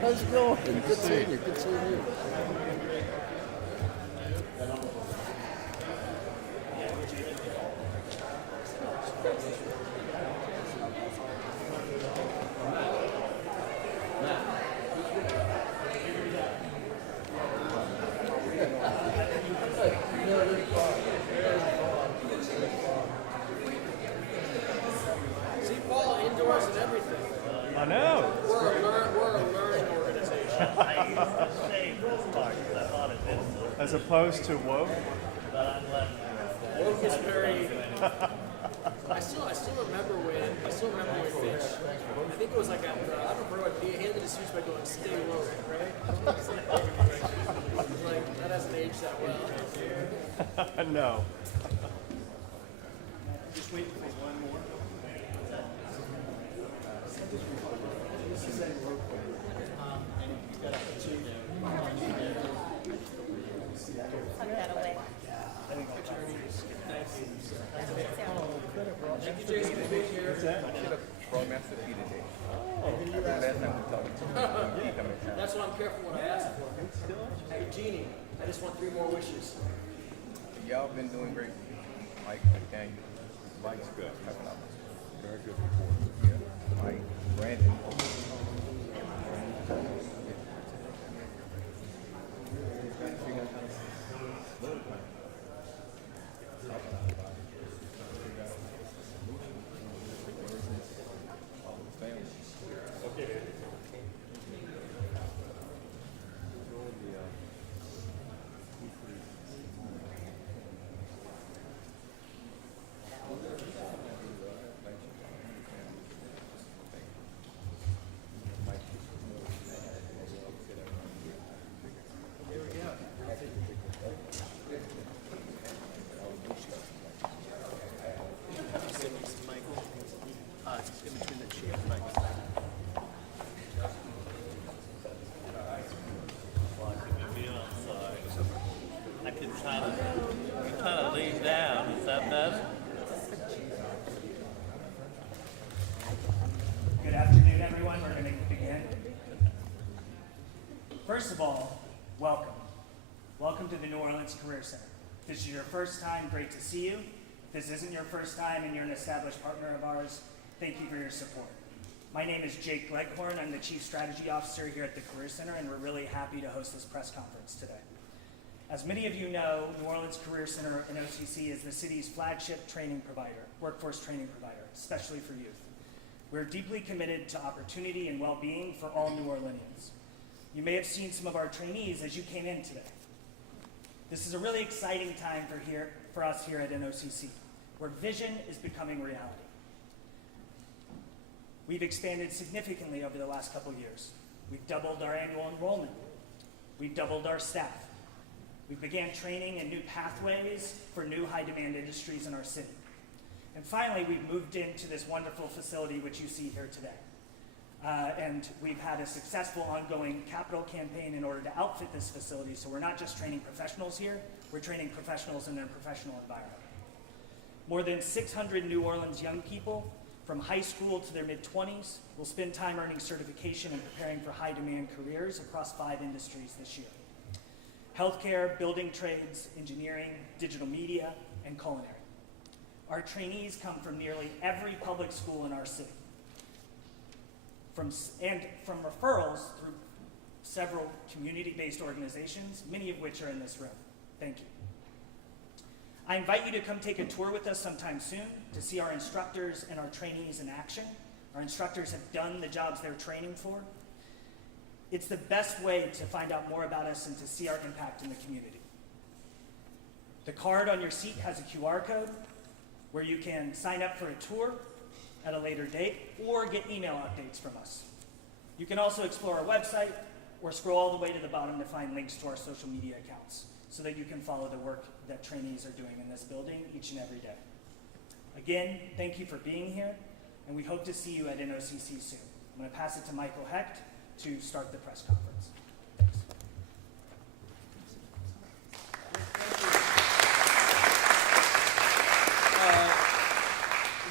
How's it going? Good seeing you. Good seeing you. See, Paul, indoors and everything. I know. We're a learning organization. As opposed to woke. Woke is very. I still remember when Mitch. I think it was like after I don't remember what he handed his speech by going "Stay woke," right? Like that hasn't aged that well. No. Just waiting for one more. Tuck that away. Thank you, Jason, for being here. That's why I'm careful when I ask for. Hey, Jeannie, I just want 3 more wishes. Y'all been doing great. Mike, Daniel. Mike's good. Very good report. Yeah. Mike, Brandon. I can kind of lean down. Is that better? Good afternoon, everyone. We're going to begin. First of all, welcome. Welcome to the New Orleans Career Center. If this is your first time, great to see you. If this isn't your first time and you're an established partner of ours, thank you for your support. My name is Jake Leghorn. I'm the Chief Strategy Officer here at the Career Center, and we're really happy to host this press conference today. As many of you know, New Orleans Career Center and OCC is the city's flagship training provider, workforce training provider, especially for youth. We're deeply committed to opportunity and well-being for all New Orleanians. You may have seen some of our trainees as you came in today. This is a really exciting time for us here at NOCC, where vision is becoming reality. We've expanded significantly over the last couple years. We've doubled our annual enrollment. We've doubled our staff. We began training in new pathways for new high-demand industries in our city. And finally, we've moved into this wonderful facility which you see here today. And we've had a successful ongoing capital campaign in order to outfit this facility, so we're not just training professionals here, we're training professionals in their professional environment. More than 600 New Orleans young people from high school to their mid-20s will spend time earning certification and preparing for high-demand careers across 5 industries this year: healthcare, building trades, engineering, digital media, and culinary. Our trainees come from nearly every public school in our city, from referrals through several community-based organizations, many of which are in this room. Thank you. I invite you to come take a tour with us sometime soon to see our instructors and our trainees in action. our instructors have done the jobs they're training for, it's the best way to find out more about us and to see our impact in the community. The card on your seat has a QR code where you can sign up for a tour at a later date or get email updates from us. You can also explore our website or scroll all the way to the bottom to find links to our social media accounts so that you can follow the work that trainees are doing in this building each and every day. Again, thank you for being here, and we hope to see you at NOCC soon. I'm going to pass it to Michael Hecht to start the press conference. Thanks.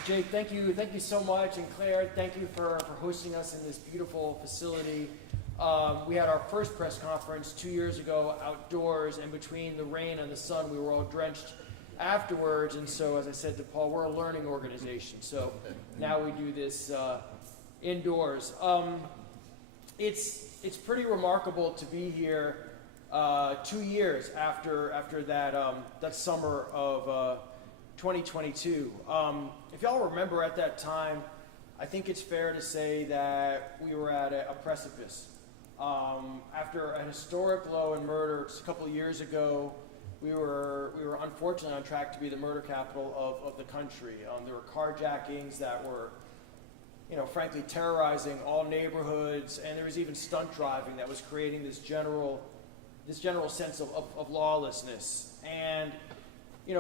Jake, thank you so much, and Claire, thank you for hosting us in this beautiful facility. We had our first press conference 2 years ago outdoors, and between the rain and the sun, we were all drenched afterwards. And so, as I said to Paul, we're a learning organization. So now we do this indoors. It's pretty remarkable to be here 2 years after that summer of 2022. If y'all remember at that time, I think it's fair to say that we were at a precipice. After a historic low in murder just a couple of years ago, we were unfortunately on track to be the murder capital of the country. There were carjackings that were, frankly terrorizing all neighborhoods, and there was even stunt driving that was creating this general sense of lawlessness. And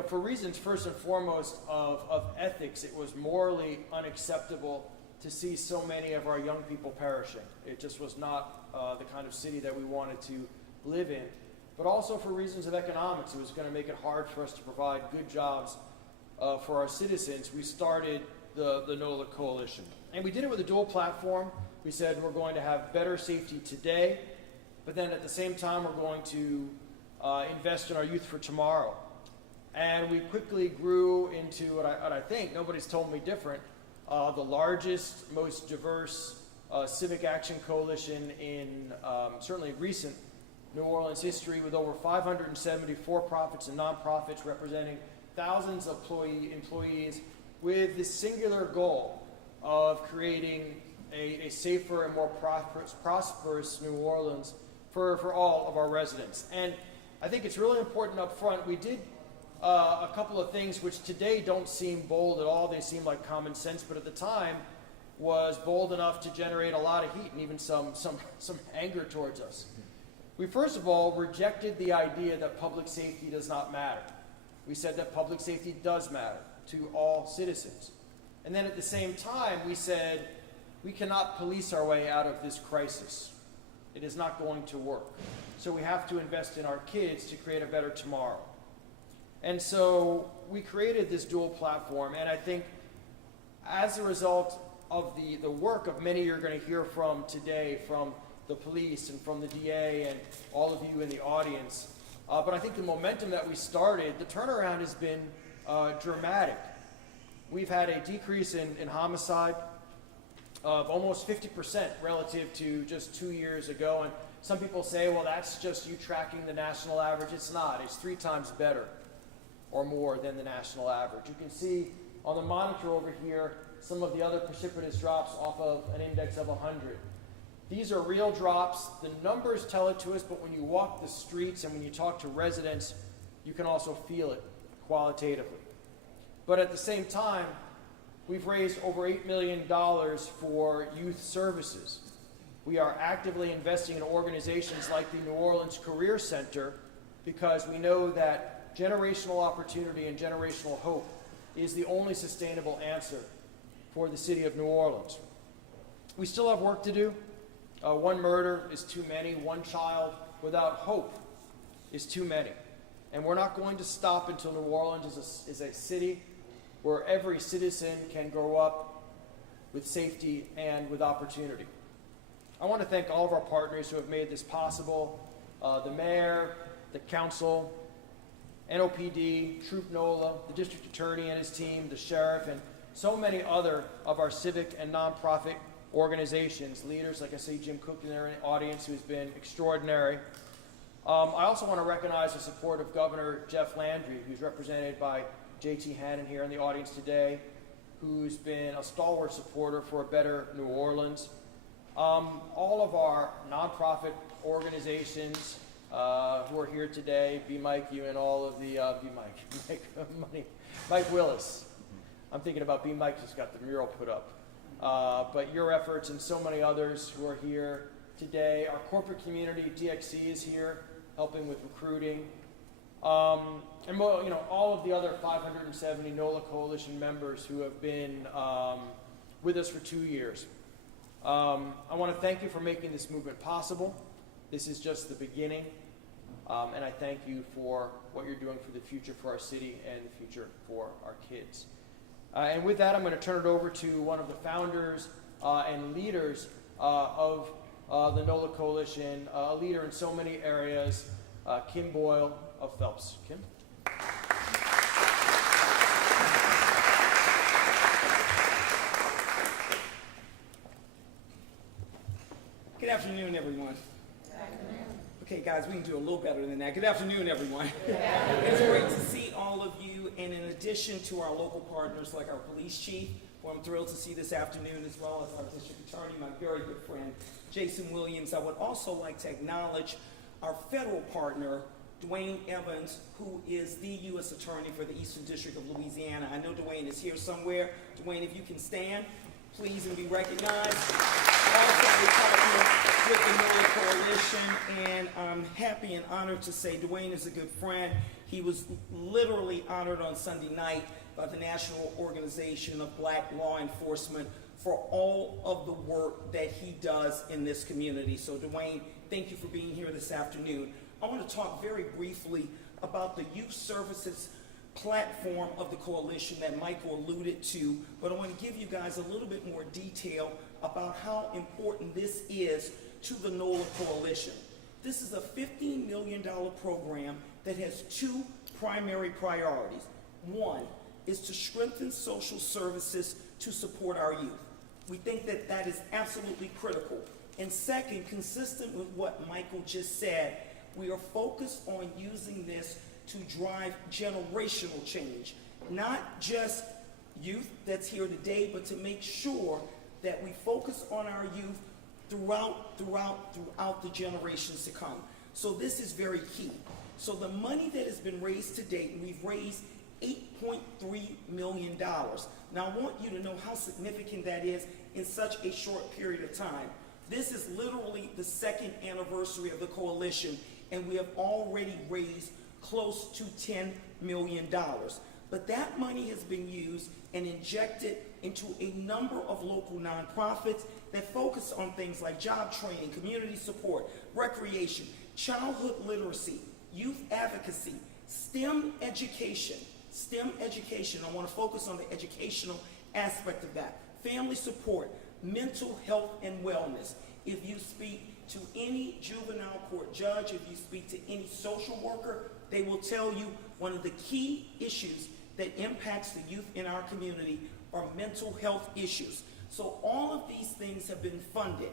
for reasons first and foremost of ethics, it was morally unacceptable to see so many of our young people perishing. It just was not the kind of city that we wanted to live in. But also for reasons of economics, it was going to make it hard for us to provide good jobs for our citizens. We started the NOLA Coalition. And we did it with a dual platform. We said we're going to have better safety today, but then at the same time we're going to invest in our youth for tomorrow. And we quickly grew into what I think, nobody's told me different, the largest, most diverse civic action coalition in certainly recent New Orleans history, with over 570 for-profits and nonprofits representing thousands of employees, with the singular goal of creating a safer and more prosperous New Orleans for all of our residents. And I think it's really important up front. We did a couple of things which today don't seem bold at all. They seem like common sense, but at the time was bold enough to generate a lot of heat and even some anger towards us. We first of all rejected the idea that public safety does not matter. We said that public safety does matter to all citizens. And then at the same time, we said we cannot police our way out of this crisis. It is not going to work. So we have to invest in our kids to create a better tomorrow. And so we created this dual platform, and I think as a result of the work of many you're going to hear from today, from the police and from the DA and all of you in the audience, but I think the momentum that we started, the turnaround has been dramatic. We've had a decrease in homicide of almost 50% relative to just 2 years ago, and some people say, well, that's just you tracking the national average. It's not. It's 3 times better or more than the national average. You can see on the monitor over here some of the other precipitous drops off of an index of 100. These are real drops. The numbers tell it to us, but when you walk the streets and when you talk to residents, you can also feel it qualitatively. But at the same time, we've raised over $8 million for youth services. We are actively investing in organizations like the New Orleans Career Center because we know that generational opportunity and generational hope is the only sustainable answer for the city of New Orleans. We still have work to do. One murder is too many. One child without hope is too many. And we're not going to stop until New Orleans is a city where every citizen can grow up with safety and with opportunity. I want to thank all of our partners who have made this possible, the mayor, the council, NOPD, Troop NOLA, the district attorney and his team, the sheriff, and so many other of our civic and nonprofit organizations, leaders, like I see Jim Cook in the audience, who's been extraordinary. I also want to recognize the support of Governor Jeff Landry, who's represented by J.T. Hannon here in the audience today, who's been a stalwart supporter for a better New Orleans. All of our nonprofit organizations who are here today, B. Mike, you and all of the, Mike Willis. I'm thinking about B. Mike just got the mural put up. But your efforts and so many others who are here today. Our corporate community, DXC, is here helping with recruiting. And all of the other 570 NOLA Coalition members who have been with us for 2 years. I want to thank you for making this movement possible. This is just the beginning. And I thank you for what you're doing for the future for our city and the future for our kids. And with that, I'm going to turn it over to one of the founders and leaders of the NOLA Coalition, a leader in so many areas, Kim Boyle of Phelps. Kim? Good afternoon, everyone. Okay, guys, we can do a little better than that. Good afternoon, everyone. It's great to see all of you, and in addition to our local partners like our police chief, who I'm thrilled to see this afternoon, as well as our district attorney, my very good friend, Jason Williams, I would also like to acknowledge our federal partner, Dwayne Evans, who is the U.S. Attorney for the Eastern District of Louisiana. I know Dwayne is here somewhere. Dwayne, if you can stand, please, and be recognized. Also, we're partnering with the NOLA Coalition, and I'm happy and honored to say Dwayne is a good friend. He was literally honored on Sunday night by the National Organization of Black Law Enforcement for all of the work that he does in this community. So Dwayne, thank you for being here this afternoon. I want to talk very briefly about the youth services platform of the coalition that Michael alluded to, but I want to give you guys a little bit more detail about how important this is to the NOLA Coalition. This is a $15 million program that has two primary priorities. One is to strengthen social services to support our youth. We think that that is absolutely critical. And second, consistent with what Michael just said, we are focused on using this to drive generational change, not just youth that's here today, but to make sure that we focus on our youth throughout the generations to come. So this is very key. So the money that has been raised to date, we've raised $8.3 million. Now I want you to know how significant that is in such a short period of time. This is literally the second anniversary of the coalition, and we have already raised close to $10 million. But that money has been used and injected into a number of local nonprofits that focus on things like job training, community support, recreation, childhood literacy, youth advocacy, STEM education. I want to focus on the educational aspect of that. Family support, mental health and wellness. If you speak to any juvenile court judge, if you speak to any social worker, they will tell you one of the key issues that impacts the youth in our community are mental health issues. So all of these things have been funded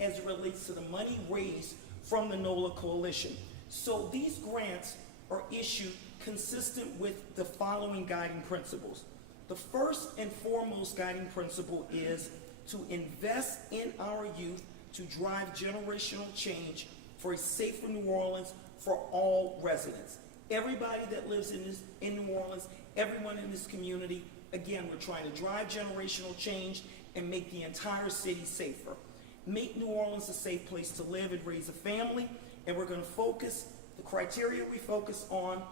as it relates to the money raised from the NOLA Coalition. So these grants are issued consistent with the following guiding principles. The first and foremost guiding principle is to invest in our youth to drive generational change for a safer New Orleans for all residents. Everybody that lives in New Orleans, everyone in this community, again, we're trying to drive generational change and make the entire city safer. Make New Orleans a safe place to live and raise a family, and we're going to focus, the criteria we focus on,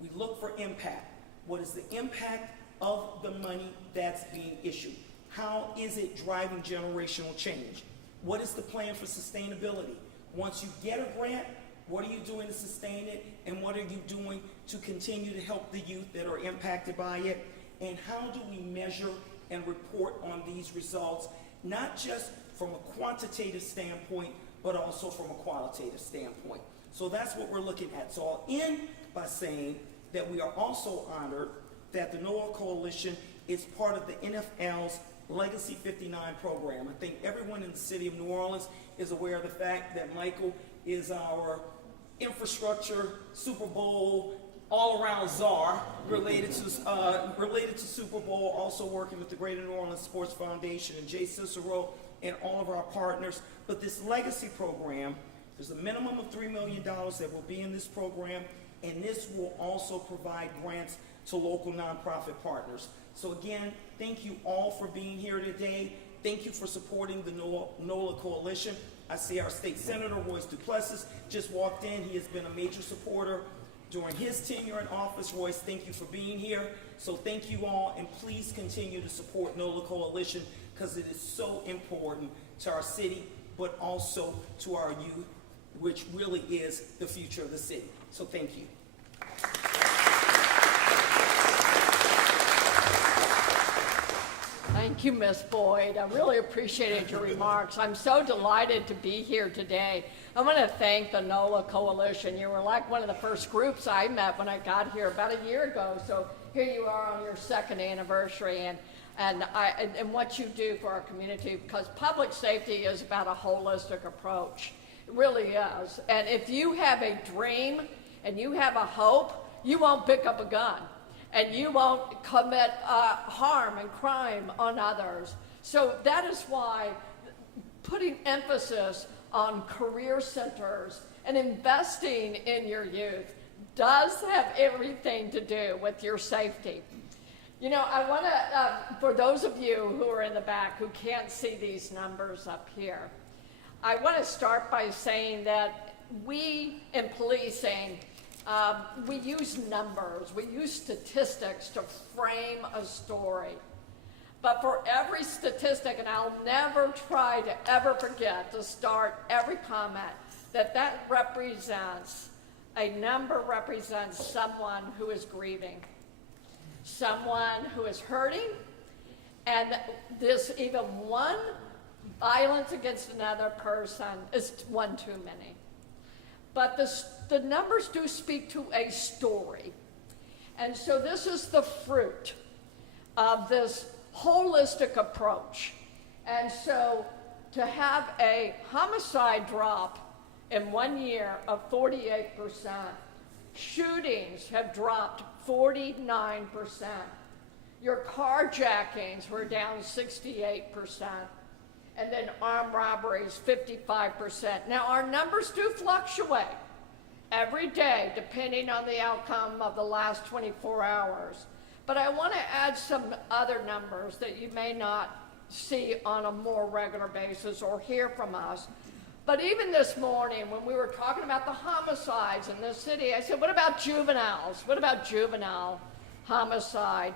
we look for impact. What is the impact of the money that's being issued? How is it driving generational change? What is the plan for sustainability? Once you get a grant, what are you doing to sustain it? And what are you doing to continue to help the youth that are impacted by it? And how do we measure and report on these results, not just from a quantitative standpoint, but also from a qualitative standpoint? So that's what we're looking at. So I'll end by saying that we are also honored that the NOLA Coalition is part of the NFL's Legacy 59 program. I think everyone in the city of New Orleans is aware of the fact that Michael is our infrastructure, Super Bowl all-around czar related to Super Bowl, also working with the Greater New Orleans Sports Foundation and Jay Cicero and all of our partners. But this legacy program, there's a minimum of $3 million that will be in this program, and this will also provide grants to local nonprofit partners. So again, thank you all for being here today. Thank you for supporting the NOLA Coalition. I see our state senator, Royce Duplessis, just walked in. He has been a major supporter during his tenure in office. Royce, thank you for being here. So thank you all, and please continue to support NOLA Coalition, because it is so important to our city, but also to our youth, which really is the future of the city. So thank you. Thank you, Ms. Boyd. I really appreciated your remarks. I'm so delighted to be here today. I want to thank the NOLA Coalition. You were like one of the first groups I met when I got here about a year ago. So here you are on your second anniversary, and what you do for our community, because public safety is about a holistic approach. It really is. And if you have a dream and you have a hope, you won't pick up a gun. And you won't commit harm and crime on others. So that is why putting emphasis on career centers and investing in your youth does have everything to do with your safety. You know, I want to, for those of you who are in the back who can't see these numbers up here, I want to start by saying that we in policing, we use numbers, we use statistics to frame a story. But for every statistic, and I'll never try to ever forget to start every comment, that represents, a number represents someone who is grieving, someone who is hurting, and this even one violence against another person is one too many. But the numbers do speak to a story. And so this is the fruit of this holistic approach. And so to have a homicide drop in 1 year of 48%, shootings have dropped 49%, your carjackings were down 68%, and then armed robberies 55%. Now our numbers do fluctuate every day depending on the outcome of the last 24 hours. But I want to add some other numbers that you may not see on a more regular basis or hear from us. But even this morning when we were talking about the homicides in this city, I said, what about juveniles? What about juvenile homicide?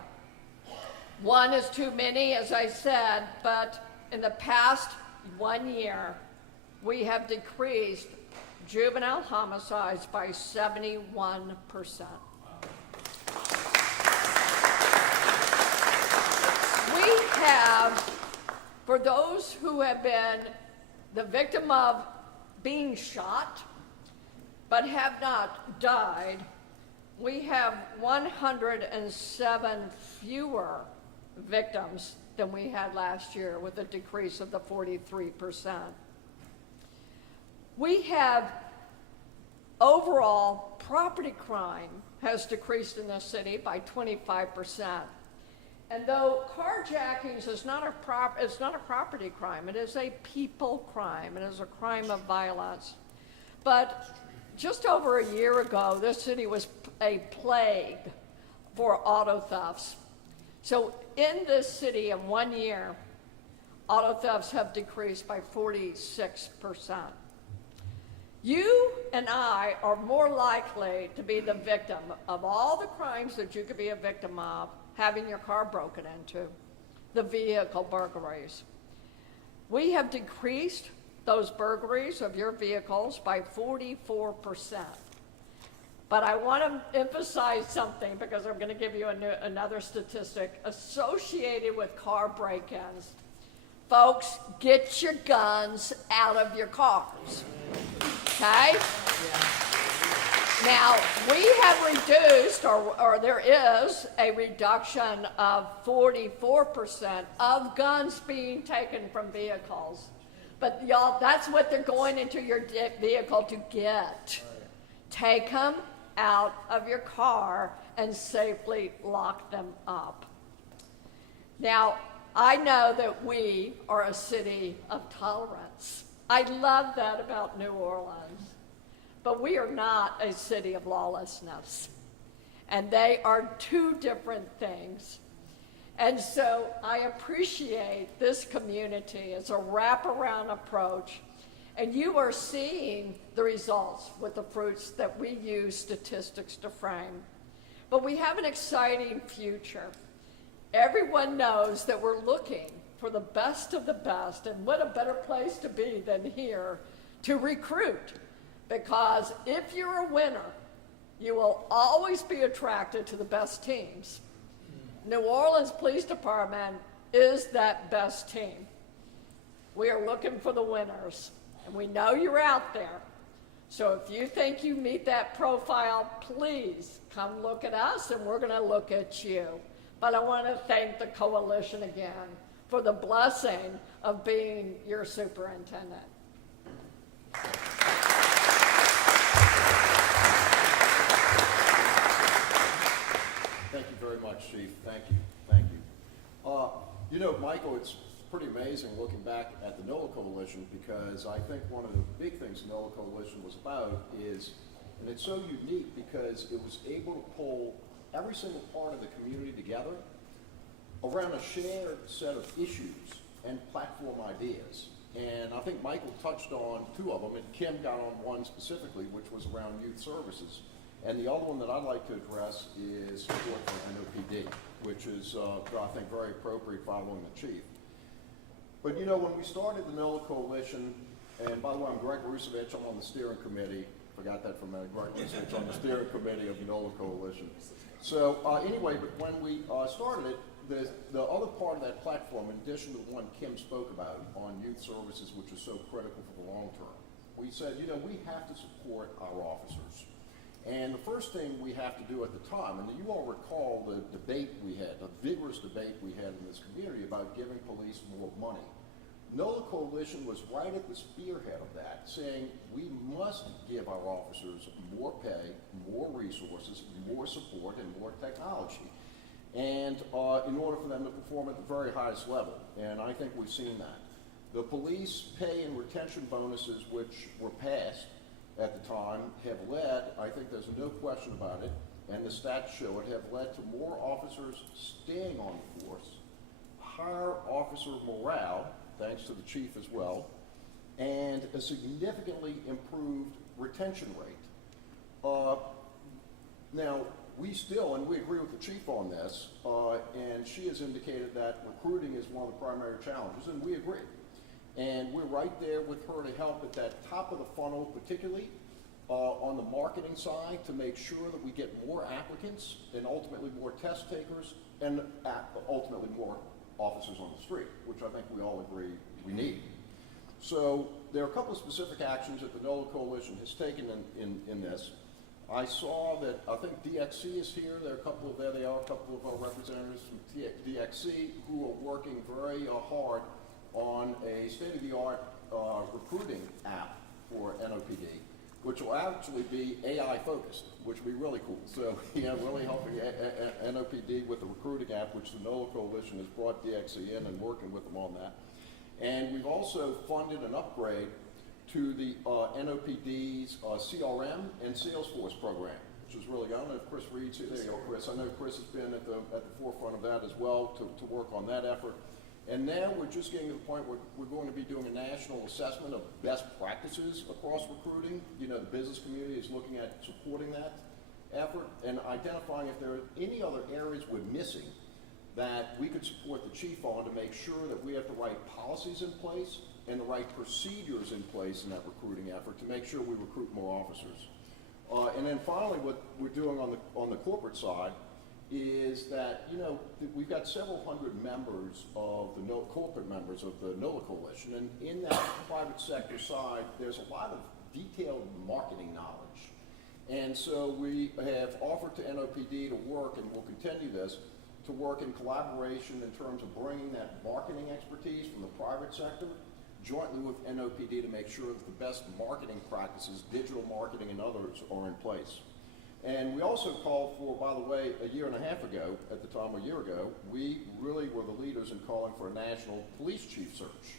One is too many, as I said, but in the past 1 year, we have decreased juvenile homicides by 71%. We have, for those who have been the victim of being shot but have not died, we have 107 fewer victims than we had last year, with a decrease of the 43%. We have overall property crime has decreased in this city by 25%. And though carjackings is not a property crime, it is a people crime, it is a crime of violence. But just over a year ago, this city was a plague for auto thefts. So in this city in 1 year, auto thefts have decreased by 46%. You and I are more likely to be the victim of all the crimes that you could be a victim of, having your car broken into, the vehicle burglaries. We have decreased those burglaries of your vehicles by 44%. But I want to emphasize something, because I'm going to give you another statistic associated with car break-ins. Folks, get your guns out of your cars, okay? Now, we have reduced, or there is a reduction of 44% of guns being taken from vehicles. But y'all, that's what they're going into your vehicle to get. Take them out of your car and safely lock them up. Now, I know that we are a city of tolerance. I love that about New Orleans. But we are not a city of lawlessness. And they are two different things. And so I appreciate this community as a wraparound approach. And you are seeing the results with the fruits that we use statistics to frame. But we have an exciting future. Everyone knows that we're looking for the best of the best, and what a better place to be than here to recruit. Because if you're a winner, you will always be attracted to the best teams. New Orleans Police Department is that best team. We are looking for the winners, and we know you're out there. So if you think you meet that profile, please come look at us, and we're going to look at you. But I want to thank the coalition again for the blessing of being your superintendent. Thank you very much, Chief. Thank you. Thank you. You know, Michael, it's pretty amazing looking back at the NOLA Coalition, because I think one of the big things the NOLA Coalition was about is, and it's so unique because it was able to pull every single part of the community together around a shared set of issues and platform ideas. And I think Michael touched on two of them, and Kim got on one specifically, which was around youth services. And the other one that I'd like to address is support for NOPD, which is, I think, very appropriate following the chief. But you know, when we started the NOLA Coalition, and by the way, I'm Greg Rusevich, I'm on the steering committee. Forgot that for a minute. Greg Rusevich on the steering committee of the NOLA Coalition. So anyway, but when we started it, the other part of that platform, in addition to the one Kim spoke about on youth services, which is so critical for the long term, we said, you know, we have to support our officers. And the first thing we have to do at the time, and you all recall the debate we had, the vigorous debate we had in this community about giving police more money. NOLA Coalition was right at the spearhead of that, saying we must give our officers more pay, more resources, more support, and more technology, and in order for them to perform at the very highest level. And I think we've seen that. The police pay and retention bonuses, which were passed at the time, have led, I think there's no question about it, and the stats show it, have led to more officers staying on the force, higher officer morale, thanks to the chief as well, and a significantly improved retention rate. Now, we still, and we agree with the chief on this, and she has indicated that recruiting is one of the primary challenges, and we agree. And we're right there with her to help at that top of the funnel, particularly on the marketing side, to make sure that we get more applicants and ultimately more test takers and ultimately more officers on the street, which I think we all agree we need. So there are a couple of specific actions that the NOLA Coalition has taken in this. I saw that, I think DXC is here. There are a couple of, there they are, a couple of our representatives from DXC who are working very hard on a state-of-the-art recruiting app for NOPD, which will actually be AI focused, which will be really cool. So, yeah, really helping NOPD with the recruiting app, which the NOLA Coalition has brought DXC in and working with them on that. And we've also funded an upgrade to the NOPD's CRM and Salesforce program, which is really, I don't know if Chris Reed's here. There you go, Chris. I know Chris has been at the forefront of that as well to work on that effort. And now we're just getting to the point where we're going to be doing a national assessment of best practices across recruiting. You know, the business community is looking at supporting that effort and identifying if there are any other areas we're missing that we could support the chief on to make sure that we have the right policies in place and the right procedures in place in that recruiting effort to make sure we recruit more officers. And then finally, what we're doing on the corporate side is that, you know, we've got several hundred members of the corporate members of the NOLA Coalition, and in that private sector side, there's a lot of detailed marketing knowledge. And so we have offered to NOPD to work, and we'll continue this, to work in collaboration in terms of bringing that marketing expertise from the private sector jointly with NOPD to make sure that the best marketing practices, digital marketing and others, are in place. And we also called for, by the way, a year and a half ago, at the time a year ago, we really were the leaders in calling for a national police chief search.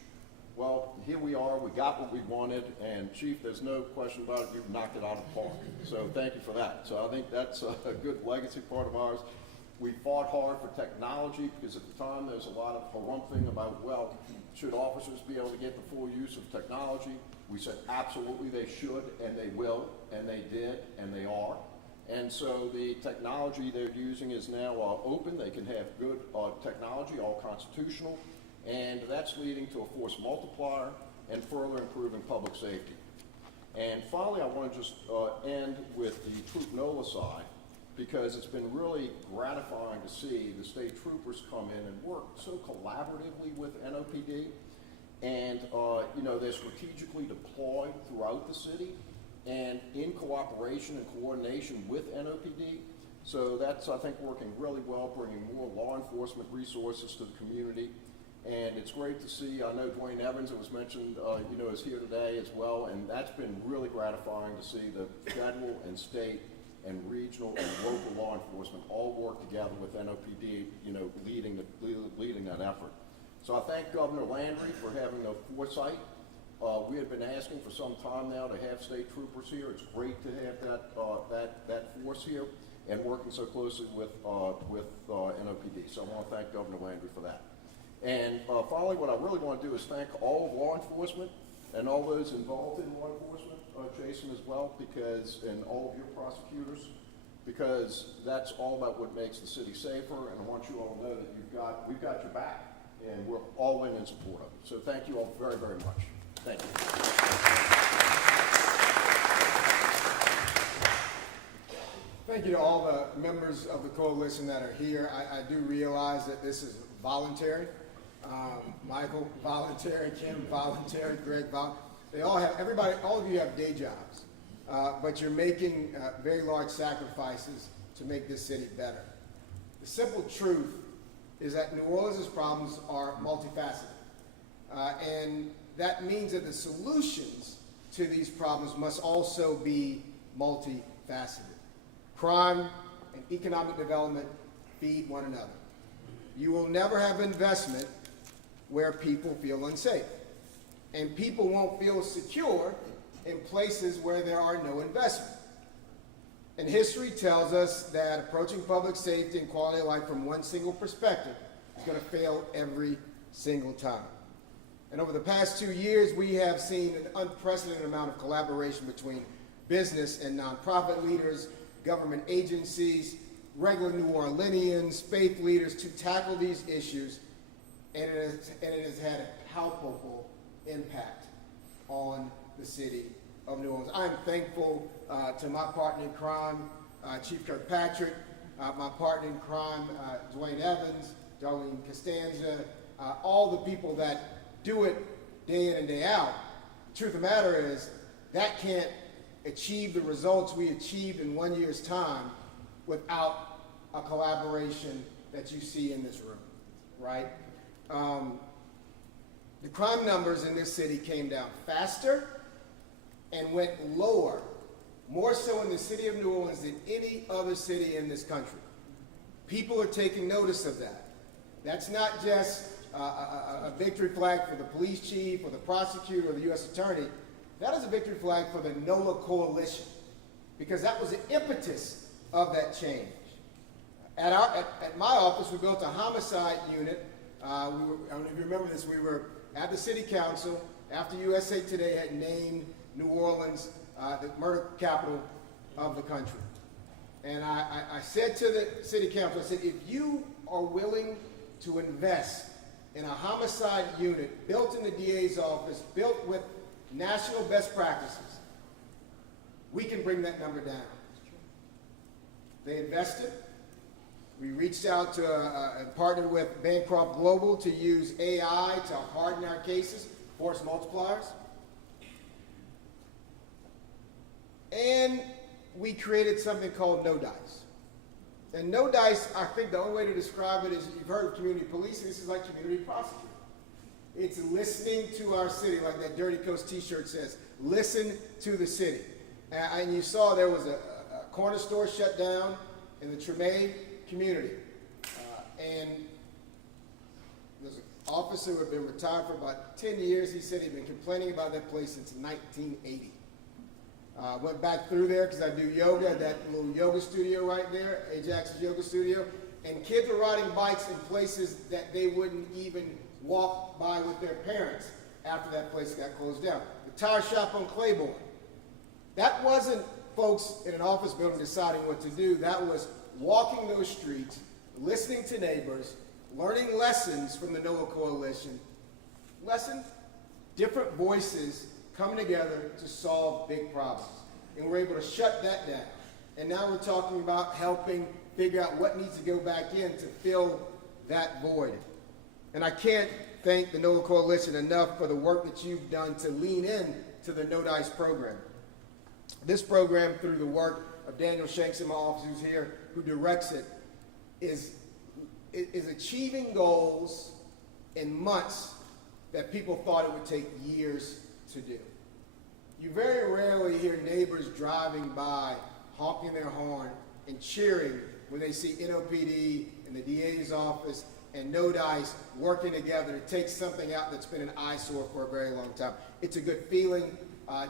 Well, here we are, we got what we wanted, and Chief, there's no question about it, you've knocked it out of the park. So thank you for that. So I think that's a good legacy part of ours. We fought hard for technology because at the time there's a lot of harumphing about, well, should officers be able to get the full use of technology? We said absolutely they should, and they will, and they did, and they are. And so the technology they're using is now open. They can have good technology, all constitutional, and that's leading to a force multiplier and further improving public safety. And finally, I want to just end with the Troop NOLA side, because it's been really gratifying to see the state troopers come in and work so collaboratively with NOPD. And you know, they're strategically deployed throughout the city and in cooperation and coordination with NOPD. So that's, I think, working really well, bringing more law enforcement resources to the community. And it's great to see, I know Dwayne Evans, it was mentioned, you know, is here today as well, and that's been really gratifying to see the federal and state and regional and local law enforcement all work together with NOPD, you know, leading that effort. So I thank Governor Landry for having the foresight. We had been asking for some time now to have state troopers here. It's great to have that force here and working so closely with NOPD. So I want to thank Governor Landry for that. And finally, what I really want to do is thank all of law enforcement and all those involved in law enforcement, Jason as well, because, and all of your prosecutors, because that's all about what makes the city safer. And I want you all to know that we've got your back, and we're all in support of it. So thank you all very, very much. Thank you. Thank you to all the members of the coalition that are here. I do realize that this is voluntary. Michael, voluntary. Kim, voluntary. Greg, voluntary. They all have, everybody, all of you have day jobs, but you're making very large sacrifices to make this city better. The simple truth is that New Orleans' problems are multifaceted, and that means that the solutions to these problems must also be multifaceted. Crime and economic development feed one another. You will never have investment where people feel unsafe. And people won't feel secure in places where there are no investment. And history tells us that approaching public safety and quality of life from one single perspective is going to fail every single time. And over the past 2 years, we have seen an unprecedented amount of collaboration between business and nonprofit leaders, government agencies, regular New Orleanians, faith leaders to tackle these issues, and it has had a palpable impact on the city of New Orleans. I'm thankful to my partner in crime, Chief Kirkpatrick, my partner in crime, Dwayne Evans, Darlene Costanza, all the people that do it day in and day out. The truth of the matter is that can't achieve the results we achieved in 1 year's time without a collaboration that you see in this room, right? The crime numbers in this city came down faster and went lower, more so in the city of New Orleans than any other city in this country. People are taking notice of that. That's not just a victory flag for the police chief or the prosecutor or the U.S. attorney. That is a victory flag for the NOLA Coalition, because that was the impetus of that change. At my office, we built a homicide unit. I don't know if you remember this, we were at the city council after USA Today had named New Orleans the murder capital of the country. And I said to the city council, I said, if you are willing to invest in a homicide unit built in the DA's office, built with national best practices, we can bring that number down. They invested. We reached out to and partnered with Bancroft Global to use AI to harden our cases, force multipliers. And we created something called No Dice. And No Dice, I think the only way to describe it is, you've heard of community policing, this is like community prosecuting. It's listening to our city, like that Dirty Coast t-shirt says, listen to the city. And you saw there was a corner store shut down in the Treme community. And there's an officer who had been retired for about 10 years. He said he'd been complaining about that place since 1980. Went back through there because I do yoga at that little yoga studio right there, Ajax's yoga studio. And kids were riding bikes in places that they wouldn't even walk by with their parents after that place got closed down. The tire shop on Claiborne. That wasn't folks in an office building deciding what to do. That was walking those streets, listening to neighbors, learning lessons from the NOLA Coalition. Lessons, different voices coming together to solve big problems. And we're able to shut that down. And now we're talking about helping figure out what needs to go back in to fill that void. And I can't thank the NOLA Coalition enough for the work that you've done to lean in to the No Dice program. This program, through the work of Daniel Shanks in my office, who's here, who directs it, is achieving goals in months that people thought it would take years to do. You very rarely hear neighbors driving by, honking their horn and cheering when they see NOPD and the DA's office and No Dice working together to take something out that's been an eyesore for a very long time. It's a good feeling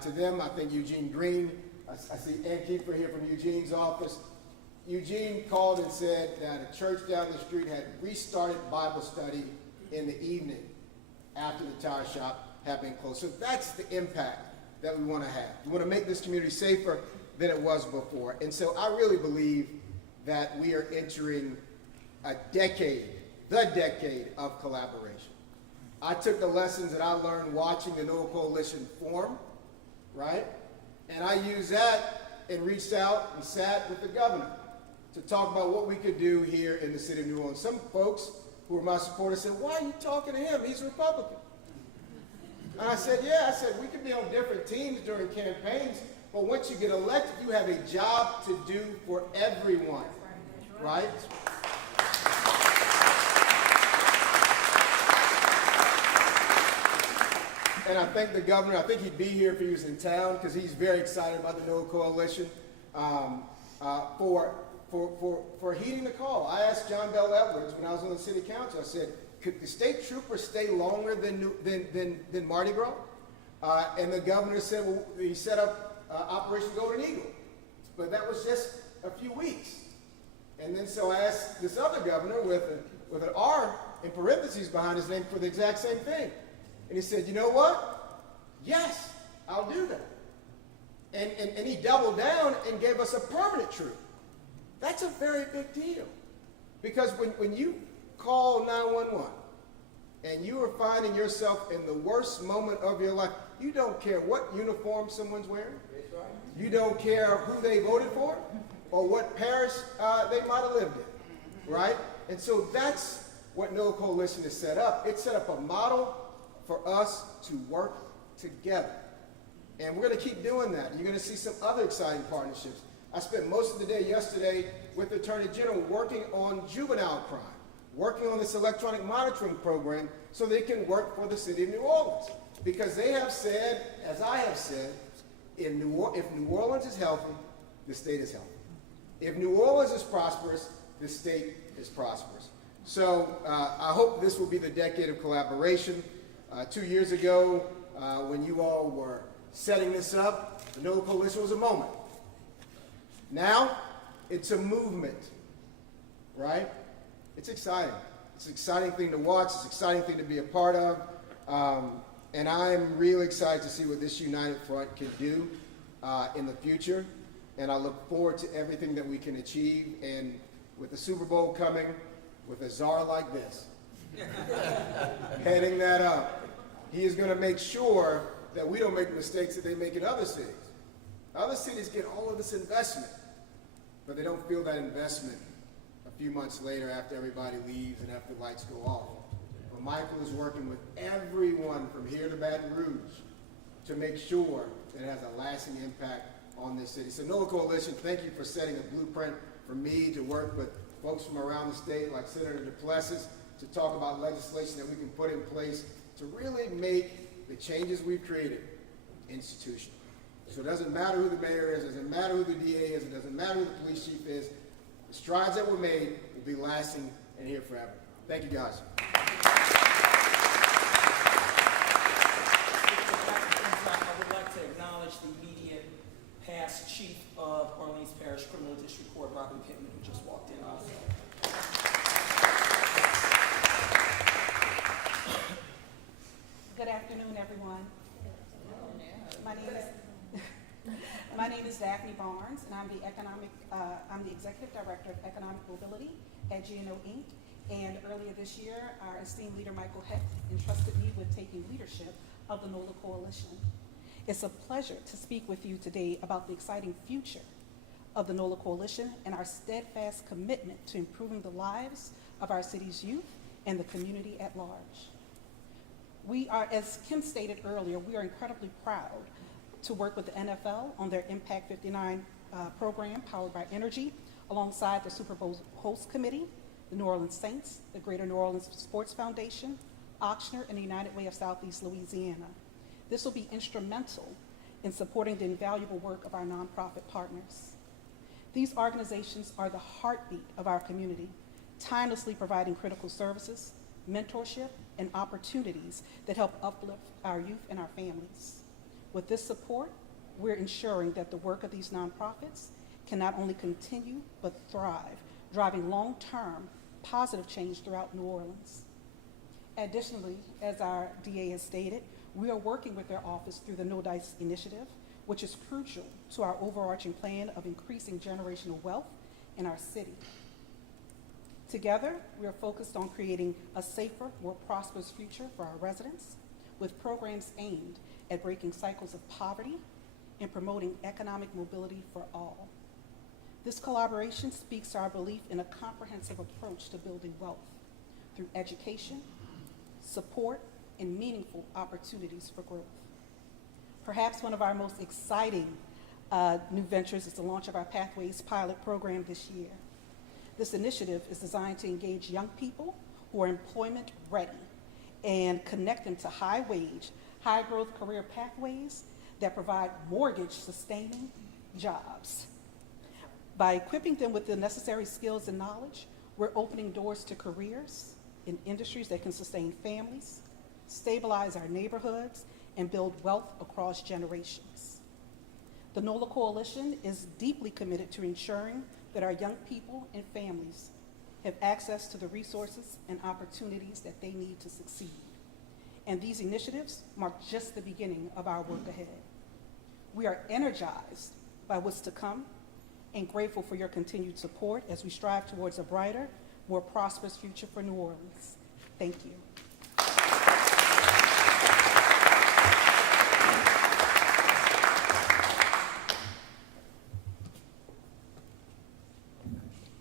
to them. I think Eugene Green, I see Ann Kiefer here from Eugene's office. Eugene called and said that a church down the street had restarted Bible study in the evening after the tire shop had been closed. So that's the impact that we want to have. We want to make this community safer than it was before. And so I really believe that we are entering a decade, the decade of collaboration. I took the lessons that I learned watching the NOLA Coalition form, right? And I used that and reached out and sat with the governor to talk about what we could do here in the city of New Orleans. Some folks who were my supporters said, "Why are you talking to him? He's a Republican." And I said, "Yeah," I said, "we could be on different teams during campaigns, but once you get elected, you have a job to do for everyone, right?" And I thank the governor. I think he'd be here if he was in town because he's very excited about the NOLA Coalition for heeding the call. I asked John Bell Edwards when I was on the city council, I said, could the state troopers stay longer than Mardi Gras? And the governor said, well, he set up Operation Golden Eagle. But that was just a few weeks. And then so I asked this other governor with an R in parentheses behind his name for the exact same thing. And he said, "You know what? Yes, I'll do that." And he doubled down and gave us a permanent troop. That's a very big deal. Because when you call 911 and you are finding yourself in the worst moment of your life, you don't care what uniform someone's wearing. You don't care who they voted for or what parish they might have lived in, right? And so that's what NOLA Coalition has set up. It's set up a model for us to work together. And we're going to keep doing that. You're going to see some other exciting partnerships. I spent most of the day yesterday with the Attorney General working on juvenile crime, working on this electronic monitoring program so they can work for the city of New Orleans. Because they have said, as I have said, if New Orleans is healthy, the state is healthy. If New Orleans is prosperous, the state is prosperous. So I hope this will be the decade of collaboration. 2 years ago, when you all were setting this up, the NOLA Coalition was a moment. Now, it's a movement, right? It's exciting. It's an exciting thing to watch. It's an exciting thing to be a part of. And I'm really excited to see what this united front can do in the future. And I look forward to everything that we can achieve. And with the Super Bowl coming, with a czar like this, heading that up, he is going to make sure that we don't make the mistakes that they make in other cities. Other cities get all of this investment, but they don't feel that investment a few months later after everybody leaves and after the lights go off. But Michael is working with everyone from here to Baton Rouge to make sure that it has a lasting impact on this city. So NOLA Coalition, thank you for setting a blueprint for me to work with folks from around the state like Senator DePlessis to talk about legislation that we can put in place to really make the changes we've created institutional. So it doesn't matter who the mayor is, it doesn't matter who the DA is, it doesn't matter who the police chief is. The strides that were made will be lasting and here forever. Thank you, guys. I would like to acknowledge the immediate past chief of Orleans Parish Criminal District Court, Robin Pittman, who just walked in also. Good afternoon, everyone. My name is Daphne Barnes, and I'm the Executive Director of Economic Mobility at GNO Inc. And earlier this year, our esteemed leader, Michael Hecht, entrusted me with taking leadership of the NOLA Coalition. It's a pleasure to speak with you today about the exciting future of the NOLA Coalition and our steadfast commitment to improving the lives of our city's youth and the community at large. We are, as Kim stated earlier, we are incredibly proud to work with the NFL on their Impact 59 program powered by Energy, alongside the Super Bowl host committee, the New Orleans Saints, the Greater New Orleans Sports Foundation, Ochsner, and the United Way of Southeast Louisiana. This will be instrumental in supporting the invaluable work of our nonprofit partners. These organizations are the heartbeat of our community, tirelessly providing critical services, mentorship, and opportunities that help uplift our youth and our families. With this support, we're ensuring that the work of these nonprofits can not only continue, but thrive, driving long-term positive change throughout New Orleans. Additionally, as our DA has stated, we are working with their office through the No Dice initiative, which is crucial to our overarching plan of increasing generational wealth in our city. Together, we are focused on creating a safer, more prosperous future for our residents, with programs aimed at breaking cycles of poverty and promoting economic mobility for all. This collaboration speaks to our belief in a comprehensive approach to building wealth through education, support, and meaningful opportunities for growth. Perhaps one of our most exciting new ventures is the launch of our Pathways pilot program this year. This initiative is designed to engage young people who are employment ready and connect them to high-wage, high-growth career pathways that provide mortgage-sustaining jobs. By equipping them with the necessary skills and knowledge, we're opening doors to careers in industries that can sustain families, stabilize our neighborhoods, and build wealth across generations. The NOLA Coalition is deeply committed to ensuring that our young people and families have access to the resources and opportunities that they need to succeed. And these initiatives mark just the beginning of our work ahead. We are energized by what's to come and grateful for your continued support as we strive towards a brighter, more prosperous future for New Orleans. Thank you.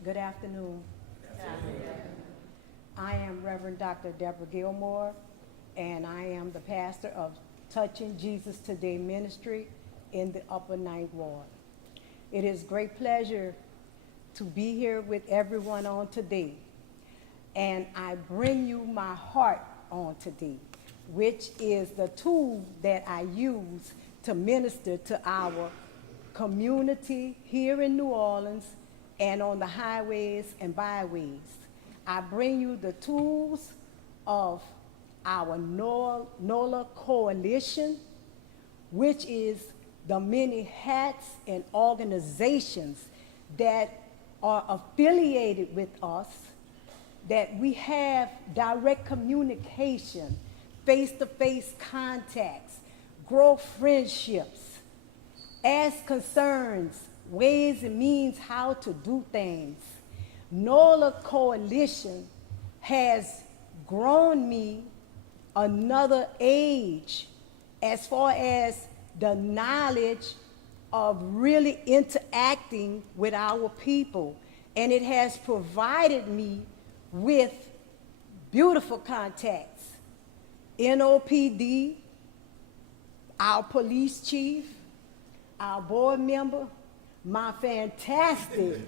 Good afternoon. I am Reverend Dr. Deborah Gilmore, and I am the pastor of Touching Jesus Today Ministry in the Upper Ninth Ward. It is great pleasure to be here with everyone on today, and I bring you my heart on today, which is the tool that I use to minister to our community here in New Orleans and on the highways and byways. I bring you the tools of our NOLA Coalition, which is the many hats and organizations that are affiliated with us, that we have direct communication, face-to-face contacts, grow friendships, ask concerns, ways and means how to do things. NOLA Coalition has grown me another age as far as the knowledge of really interacting with our people. And it has provided me with beautiful contacts. NOPD, our police chief, our board member, my fantastic,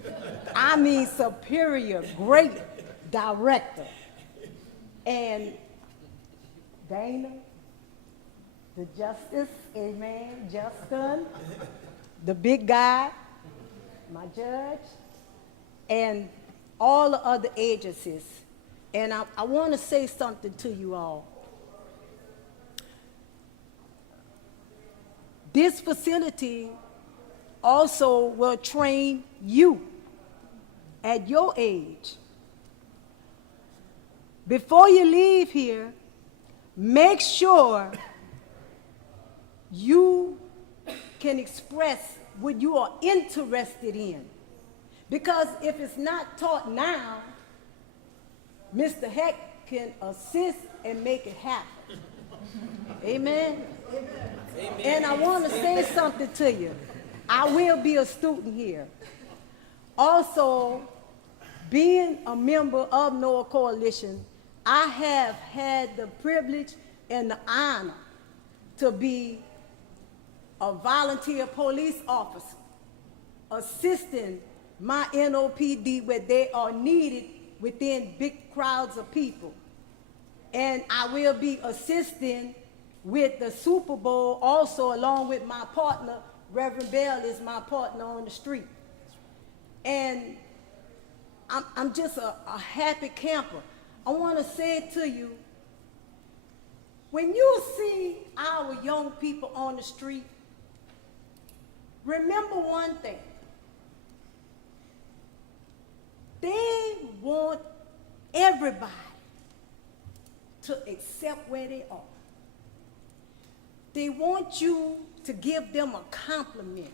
I mean superior, great director. And Dana, the justice, amen, Justin, the big guy, my judge, and all the other agencies. And I want to say something to you all. This facility also will train you at your age. Before you leave here, make sure you can express what you are interested in. Because if it's not taught now, Mr. Heck can assist and make it happen. Amen? Amen. And I want to say something to you. I will be a student here. Also, being a member of NOLA Coalition, I have had the privilege and the honor to be a volunteer police officer, assisting my NOPD where they are needed within big crowds of people. And I will be assisting with the Super Bowl also, along with my partner. Reverend Bell is my partner on the street. And I'm just a happy camper. I want to say to you, when you see our young people on the street, remember one thing. They want everybody to accept where they are. They want you to give them a compliment,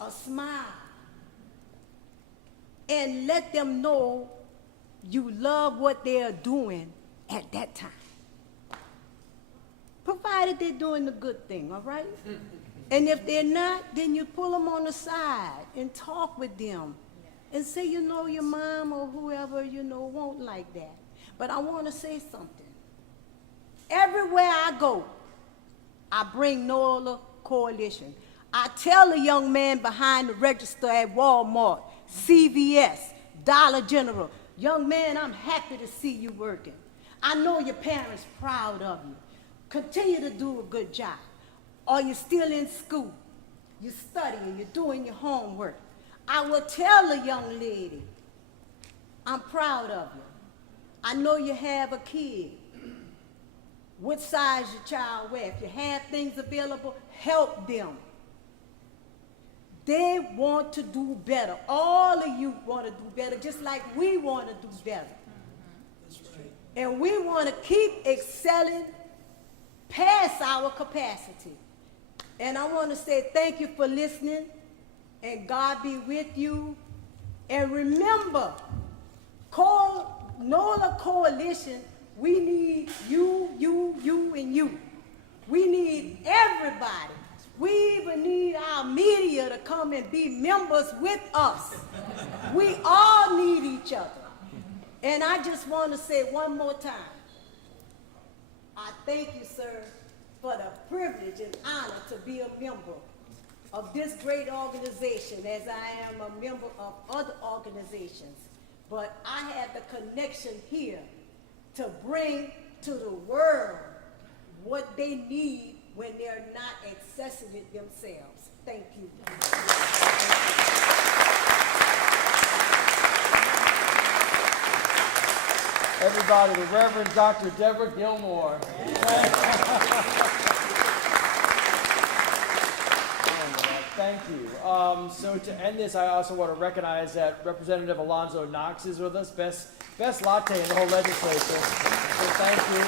a smile, and let them know you love what they are doing at that time. Provided they're doing the good thing, all right? And if they're not, then you pull them on the side and talk with them and say, you know, your mom or whoever, you know, won't like that. But I want to say something. Everywhere I go, I bring NOLA Coalition. I tell a young man behind the register at Walmart, CVS, Dollar General, young man, I'm happy to see you working. I know your parents proud of you. Continue to do a good job. Or you're still in school. You're studying, you're doing your homework. I will tell a young lady, I'm proud of you. I know you have a kid. What size your child wear? If you have things available, help them. They want to do better. All of you want to do better, just like we want to do better. That's right. And we want to keep excelling past our capacity. And I want to say thank you for listening, and God be with you. And remember, NOLA Coalition, we need you, and you. We need everybody. We even need our media to come and be members with us. We all need each other. And I just want to say one more time, I thank you, sir, for the privilege and honor to be a member of this great organization, as I am a member of other organizations. But I have the connection here to bring to the world what they need when they're not accessing it themselves. Thank you. Everybody, the Reverend Dr. Deborah Gilmore. Thank you. So to end this, I also want to recognize that Representative Alonzo Knox is with us, best latte in the whole legislature. So thank you.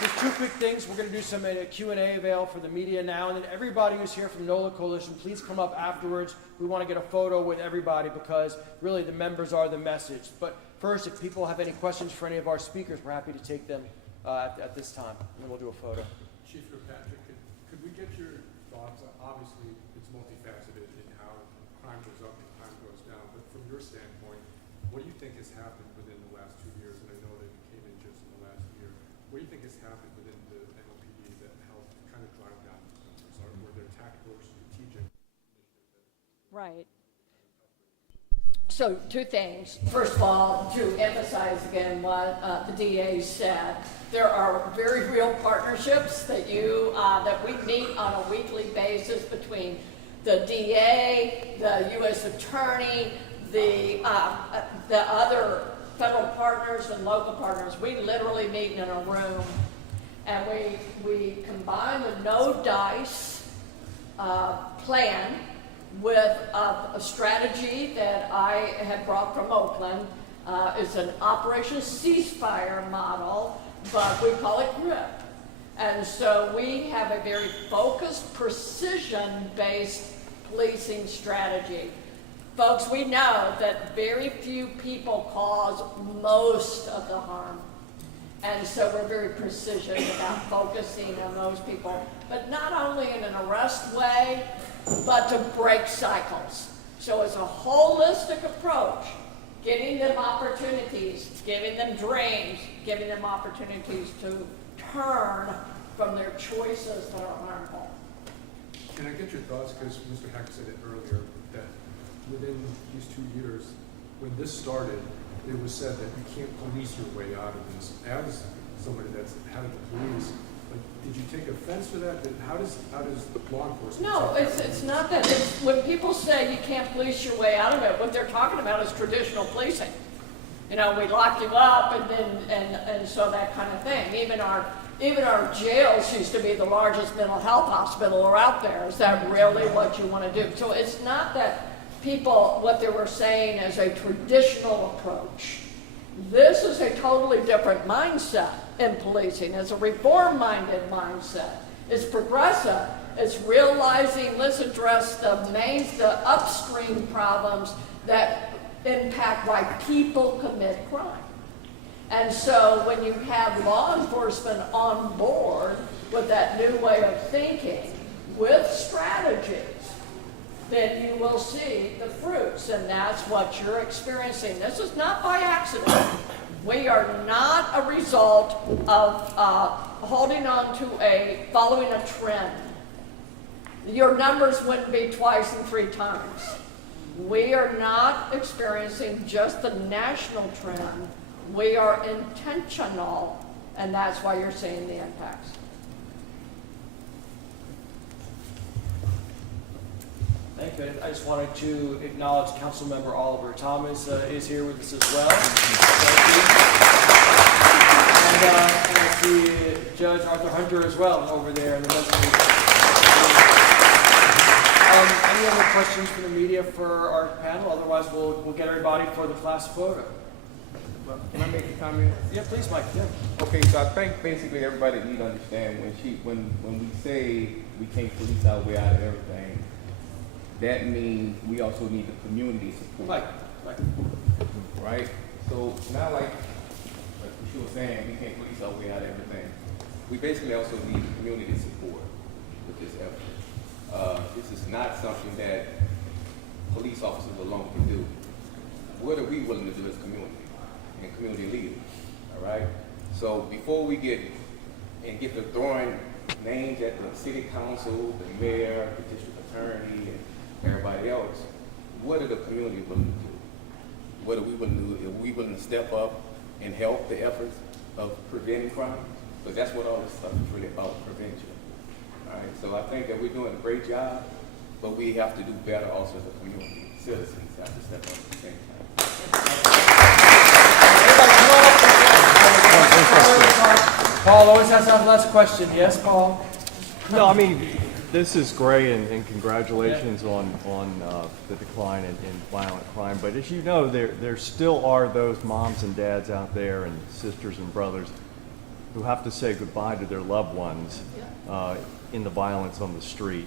Just two quick things. We're going to do some Q&A avail for the media now, and then everybody who's here from NOLA Coalition, please come up afterwards. We want to get a photo with everybody because really the members are the message. But first, if people have any questions for any of our speakers, we're happy to take them at this time, and then we'll do a photo. Chief Kirkpatrick, could we get your thoughts? Obviously, it's multifaceted in how crime goes up and crime goes down, but from your standpoint, what do you think has happened within the last 2 years? And I know that you came in just in the last year. What do you think has happened within the NOPD that helped kind of drive down these numbers? Were there tactical or strategic? Right. So two things. First of all, to emphasize again what the DA said, there are very real partnerships that that we meet on a weekly basis between the DA, the U.S. Attorney, the other federal partners and local partners. We literally meet in a room, and we combine the no dice plan with a strategy that I had brought from Oakland. It's an Operation Ceasefire model, but we call it GRIP. And so we have a very focused, precision-based policing strategy. Folks, we know that very few people cause most of the harm. And so we're very precision about focusing on those people, but not only in an arrest way, but to break cycles. So it's a holistic approach, giving them opportunities, giving them dreams, giving them opportunities to turn from their choices that are harmful. Can I get your thoughts, because Mr. Hack said it earlier, that within these 2 years, when this started, it was said that you can't police your way out of this. As somebody that's head of the police, like, did you take offense to that? How does law enforcement? No, it's not that. It's, when people say you can't police your way out of it, what they're talking about is traditional policing. You know, we lock you up, and so that kind of thing. Even our jails used to be the largest mental health hospital out there. Is that really what you want to do? So it's not that people, what they were saying is a traditional approach. This is a totally different mindset in policing. It's a reform-minded mindset. It's progressive. It's realizing, let's address the upstream problems that impact why people commit crime. And so when you have law enforcement on board with that new way of thinking, with strategies, then you will see the fruits, and that's what you're experiencing. This is not by accident. We are not a result of holding on to following a trend. Your numbers wouldn't be twice and 3 times. We are not experiencing just the national trend. We are intentional, and that's why you're seeing the impacts. Thank you. I just wanted to acknowledge Councilmember Oliver Thomas is here with us as well. And I see Judge Arthur Hunter as well over there in the resolution. Any other questions from the media for our panel? Otherwise, we'll get everybody for the class photo. Can I make a comment? Yeah, please, Mike. Yeah. Okay, so I think basically everybody need to understand when we say we can't police our way out of everything, that means we also need the community support. Right? So now like she was saying, we can't police our way out of everything. We basically also need community support with this effort. This is not something that police officers alone can do. What are we willing to do as community and community leaders? All right? So before we get to throwing names at the city council, the mayor, the district attorney, and everybody else, what are the community willing to do? What are we willing to do? Are we willing to step up and help the efforts of preventing crime? Because that's what all this stuff is really about, prevention. All right, so I think that we're doing a great job, but we have to do better also as a community. Citizens have to step up at the same time. Paul always has to have the last question. Yes, Paul? No, I mean, this is great, and congratulations on the decline in violent crime. But as you know, there still are those moms and dads out there, and sisters and brothers, who have to say goodbye to their loved ones in the violence on the street.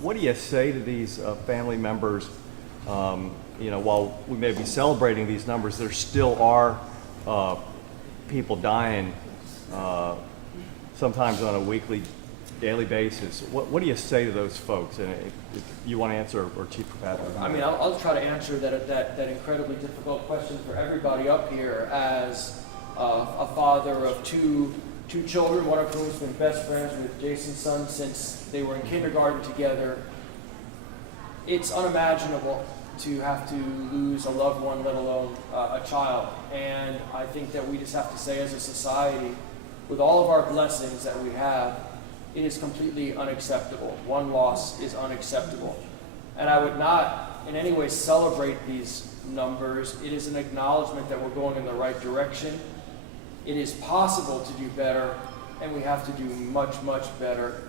What do you say to these family members? You know, while we may be celebrating these numbers, there still are people dying sometimes on a weekly, daily basis. What do you say to those folks? And if you want to answer, or Chief Patrick? I mean, I'll try to answer that incredibly difficult question for everybody up here as a father of two children, one of whom has been best friends with Jason's son since they were in kindergarten together. It's unimaginable to have to lose a loved one, let alone a child. And I think that we just have to say as a society, with all of our blessings that we have, it is completely unacceptable. One loss is unacceptable. And I would not in any way celebrate these numbers. It is an acknowledgement that we're going in the right direction. It is possible to do better, and we have to do much, much better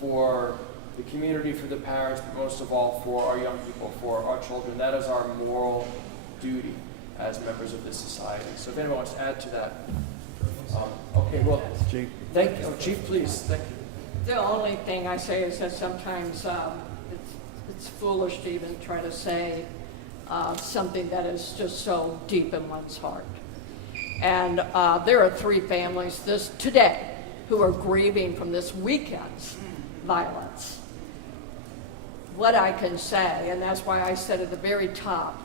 for the community, for the parents, but most of all for our young people, for our children. That is our moral duty as members of this society. So if anyone wants to add to that. Okay, well, Chief. thank you. Oh, Chief, please, thank you. The only thing I say is that sometimes it's foolish to even try to say something that is just so deep in one's heart. And there are 3 families today who are grieving from this weekend's violence. What I can say, and that's why I said at the very top,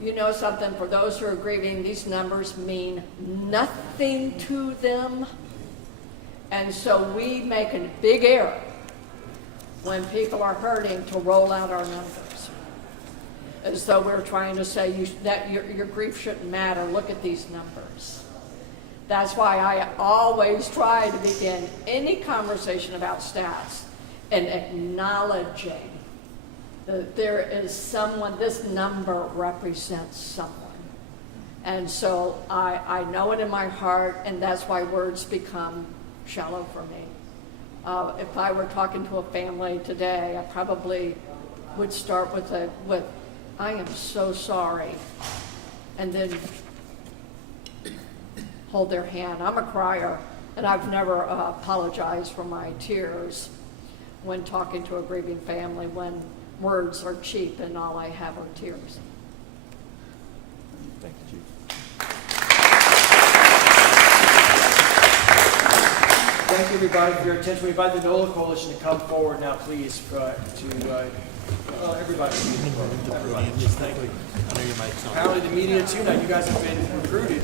you know something, for those who are grieving, these numbers mean nothing to them. And so we make a big error when people are hurting to roll out our numbers, as though we're trying to say that your grief shouldn't matter. Look at these numbers. That's why I always try to begin any conversation about stats and acknowledging that there is someone, this number represents someone. And so I know it in my heart, and that's why words become shallow for me. If I were talking to a family today, I probably would start with I am so sorry, and then hold their hand. I'm a crier, and I've never apologized for my tears when talking to a grieving family, when words are cheap and all I have are tears. Thank you, Chief. Thank you, everybody, for your attention. We invite the NOLA Coalition to come forward now, please, everybody. Apparently the media too now. You guys have been recruited.